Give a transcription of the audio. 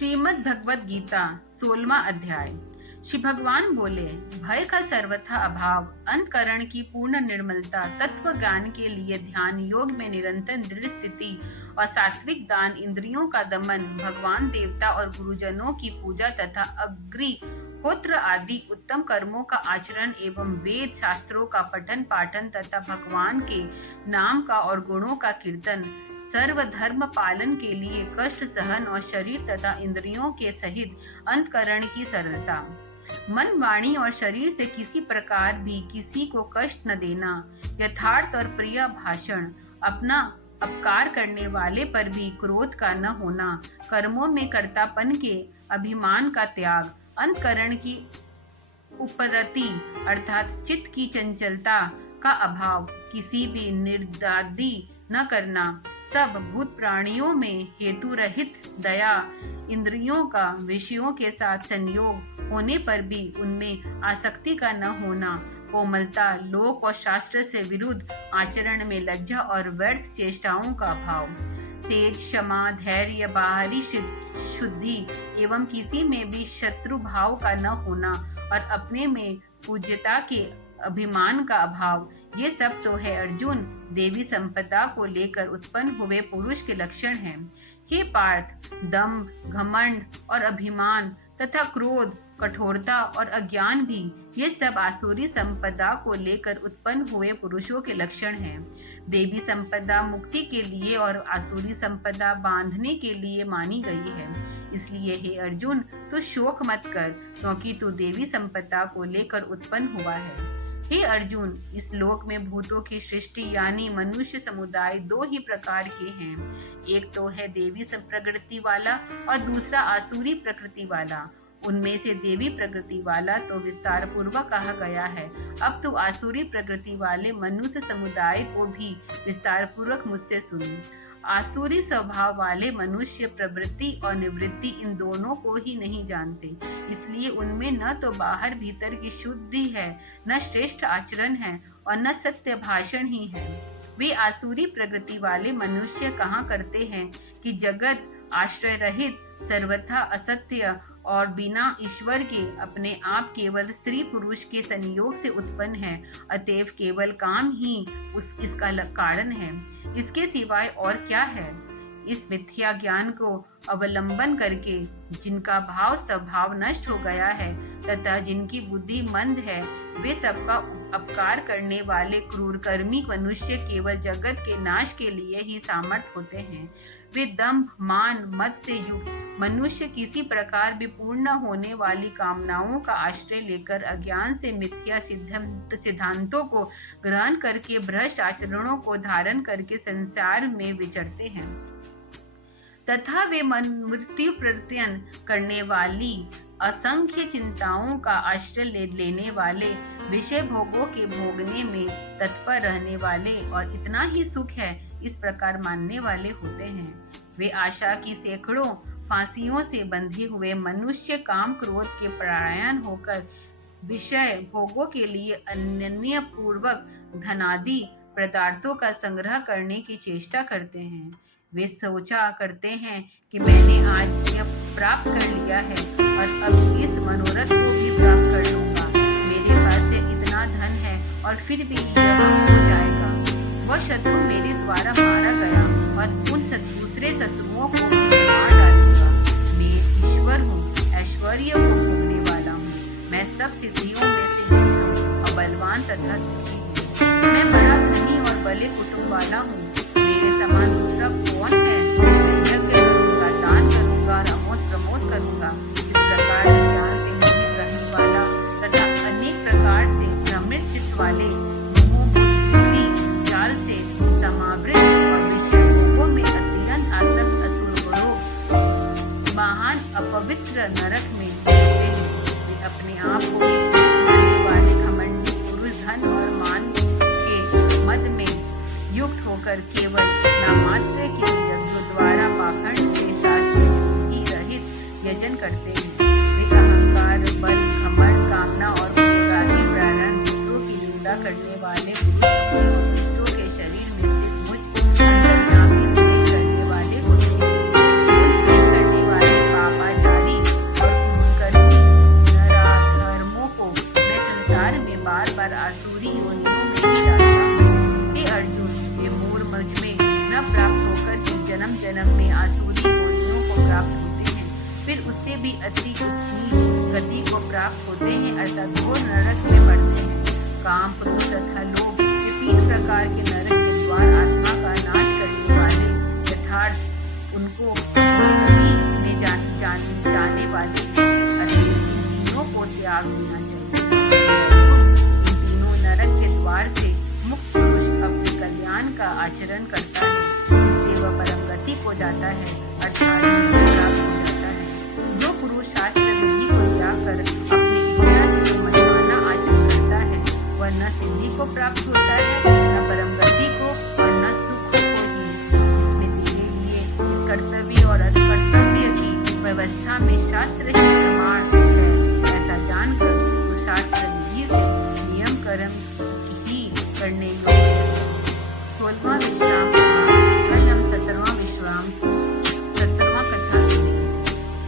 श्रीमद् भगवद गीता 16वां अध्याय। श्री भगवान बोले, भय का सर्वथा अभाव, अंतकरण की पूर्ण निर्मलता, तत्व ज्ञान के लिए ध्यान योग में निरंतर दृढ़ स्थिति और सात्विक दान, इंद्रियों का दमन, भगवान देवता और गुरुजनों की पूजा तथा अग्निहोत्र आदि उत्तम कर्मों का आचरण एवं वेद शास्त्रों का पठन पाठन तथा भगवान के नाम का और गुणों का कीर्तन, सर्वधर्म पालन के लिए कष्ट सहन और शरीर तथा इंद्रियों के सहित अंतकरण की सरलता, मन वाणी और शरीर से किसी प्रकार भी किसी को कष्ट न देना, यथार्थ और प्रिय भाषण, अपना अपकार करने वाले पर भी क्रोध का न होना, कर्मों में कर्तापन के अभिमान का त्याग, अंतकरण की उपरति अर्थात चित्त की चंचलता का अभाव, किसी भी निर्दादी न करना, सब भूत प्राणियों में हेतु रहित दया, इंद्रियों का विषयों के साथ संयोग होने पर भी उनमें आसक्ति का न होना, कोमलता, लोक और शास्त्र से विरुद्ध आचरण में लज्जा और व्यर्थ चेष्टाओं का अभाव, तेज, क्षमा, धैर्य, बाहरी शुद्धि एवं किसी में भी शत्रु भाव का न होना और अपने में पूज्यता के अभिमान का अभाव, ये सब तो है अर्जुन देवी संपदा को लेकर उत्पन्न हुए पुरुष के लक्षण हैं। हे पार्थ, दंभ, घमंड और अभिमान तथा क्रोध, कठोरता और अज्ञान भी ये सब आसुरी संपदा को लेकर उत्पन्न हुए पुरुषों के लक्षण हैं। देवी संपदा मुक्ति के लिए और आसुरी संपदा बांधने के लिए मानी गई है। इसलिए हे अर्जुन, तू शोक मत कर, क्योंकि तू देवी संपदा को लेकर उत्पन्न हुआ है। हे अर्जुन, इस लोक में भूतों की सृष्टि यानी मनुष्य समुदाय दो ही प्रकार के हैं। एक तो है देवी प्रकृति वाला और दूसरा आसुरी प्रकृति वाला। उनमें से देवी प्रकृति वाला तो विस्तार पूर्वक कहा गया है। अब तो आसुरी प्रकृति वाले मनुष्य समुदाय को भी विस्तार पूर्वक मुझसे सुन। आसुरी स्वभाव वाले मनुष्य प्रवृत्ति और निवृत्ति इन दोनों को ही नहीं जानते, इसलिए उनमें न तो बाहर भीतर की शुद्धि है, न श्रेष्ठ आचरण है और न सत्य भाषण ही है। वे आसुरी प्रकृति वाले मनुष्य कहा करते हैं कि जगत आश्रय रहित, सर्वथा असत्य और बिना ईश्वर के अपने आप केवल स्त्री पुरुष के संयोग से उत्पन्न है, अतएव केवल काम ही इसका कारण है, इसके सिवाय और क्या है। इस मिथ्या ज्ञान को अवलंबन करके जिनका भाव स्वभाव नष्ट हो गया है तथा जिनकी बुद्धि मंद है, वे सबका अपकार करने वाले क्रूर कर्मी मनुष्य केवल जगत के नाश के लिए ही सामर्थ होते हैं। वे दंभ, मान, मद से युक्त मनुष्य किसी प्रकार भी पूर्ण होने वाली कामनाओं का आश्रय लेकर अज्ञान से मिथ्या सिद्धांतों को ग्रहण करके भ्रष्ट आचरणों को धारण करके संसार में विचरते हैं तथा वे मृत्यु प्रत्ययन करने वाली असंख्य चिंताओं का आश्रय लेने वाले, विषय भोगों के भोगने में तत्पर रहने वाले और इतना ही सुख है इस प्रकार मानने वाले होते हैं। वे आशा की सैकड़ों फांसियों से बंधे हुए मनुष्य काम क्रोध के परायण होकर विषय भोगों के लिए अन्य पूर्वक धनादि पदार्थों का संग्रह करने की चेष्टा करते हैं। वे सोचा करते हैं कि मैंने आज यह प्राप्त कर लिया है और अब इस मनोरथ को भी प्राप्त कर लूंगा। मेरे पास इतना धन है और फिर भी यह हो जाएगा। वह शत्रु मेरे द्वारा मारा गया और उन दूसरे शत्रुओं को भी मार डालूंगा। मैं ईश्वर हूँ, ऐश्वर्य को भोगने वाला हूँ। मैं सब सिद्धियों में से युक्त हूँ और बलवान तथा सुखी हूँ। मैं बड़ा धनी और बड़े कुटुंब वाला हूँ। मेरे समान दूसरा कौन है? मैं यज्ञ करूंगा, दान करूंगा, प्रमोद करूंगा। इस प्रकार ज्ञान से मोहित रहने वाला तथा अनेक प्रकार से भ्रमित चित्त वाले जाल से समावृत और विषय भोगों में अत्यंत आसक्त असुर लोग महान अपवित्र नरक में रहते हैं। वे अपने आप को श्रेष्ठ मानने वाले घमंडी पुरुष धन और मान के मद में युक्त होकर केवल नामात्र के यज्ञों द्वारा पाखंड से शास्त्र ही रहित यजन करते हैं। वे अहंकार, बल, घमंड, कामना और भोगादि प्रारण दूसरों की निंदा करने वाले दूसरों के शरीर में स्थित मुझ अंतर्यामी द्वेष करने वाले होते हैं। द्वेष करने वाले पापा उससे भी अति नीच गति को प्राप्त होते हैं अर्थात घोर नरक में पड़ते हैं। काम, क्रोध तथा लोभ ये 3 प्रकार के नरक के द्वार आत्मा का नाश करने वाले यथार्थ उनको गति में जाने वाले अतः इन तीनों को त्याग देना चाहिए। इन तीनों नरक के द्वार से मुक्त पुरुष अपने कल्याण का आचरण करता है, इससे वह परम गति को जाता है अर्थात मुक्ति प्राप्त हो जाता है। जो पुरुष शास्त्र विधि को त्याग कर अपनी इच्छा से मनमाना आचरण करता है वह न सिद्धि को प्राप्त होता है न परम गति को और न सुख को ही। इसमें तेरे लिए इस कर्तव्य और अकर्तव्य की व्यवस्था में शास्त्र ही प्रमाण है ऐसा जानकर तो शास्त्र विधि से नियम कर्म ही करने योग्य है। 16वां विश्राम